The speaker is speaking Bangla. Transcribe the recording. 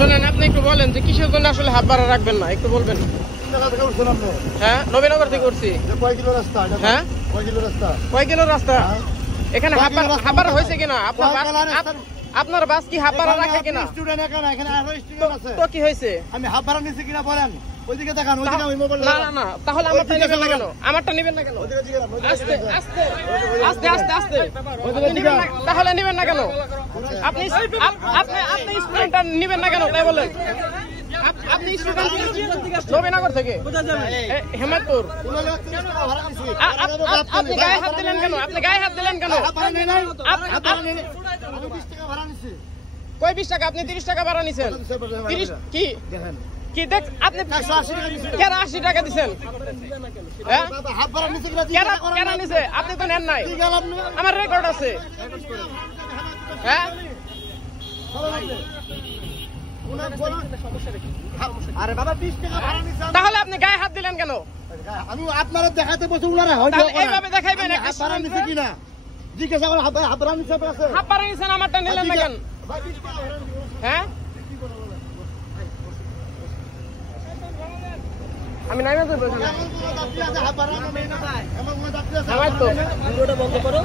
শোনেন, আপনি একটু বলেন যে কিসের জন্য আসলে হাত ভাড়া রাখবেন না, একটু বলবেন। হ্যাঁ, নবীনগর থেকে উঠছি। হ্যাঁ, কয় কিলো রাস্তা? এখানে হাত ভাড়া হয়েছে কিনা? আপনার বাস কি হাত ভাড়া রাখে কিনা? তো কি হয়েছে? আমি হাত ভাড়া নিচ্ছি কিনা বলেন। ওইদিকে দেখান, ওইদিকে ওই মোবাইল। না না না, তাহলে আমারটা নেবেন না কেন? আমারটা নেবেন না কেন? আস্তে আস্তে আস্তে আস্তে আস্তে, তাহলে নেবেন না কেন? আপনি আপনি স্টুডেন্টটা নেবেন না কেন তাই বলেন? আপনি স্টুডেন্ট নবীনগর থেকে হেমায়তপুর, আপনি গায়ে হাত দিলেন কেন? আপনি গায়ে হাত দিলেন কেন? কই 20 টাকা? আপনি 30 টাকা ভাড়া নিছেন। 30 কি কি দেখ, আপনি 80 টাকা দিচ্ছেন। হ্যাঁ, কেন নিছে? আপনি তো নেন নাই, আমার রেকর্ড আছে। হ্যাঁ, আরে বাবা 20 টাকা ভাড়া নিছেন, তাহলে আপনি গায়ে হাত দিলেন কেন? আমি আপনারা দেখাতে বসে উনারা হয় এইভাবে দেখাইবেন একটা ভাড়া নিছে কিনা জিজ্ঞাসা করে। হাত ভাড়া নিছে আছে, হাত ভাড়া নিছেন, আমারটা নিলেন না কেন? হ্যাঁ, আমি নাই না তো বলছি। হাত ভাড়া নেই না, এমন দাবি আছে। আমার তো ভিডিওটা বন্ধ করো।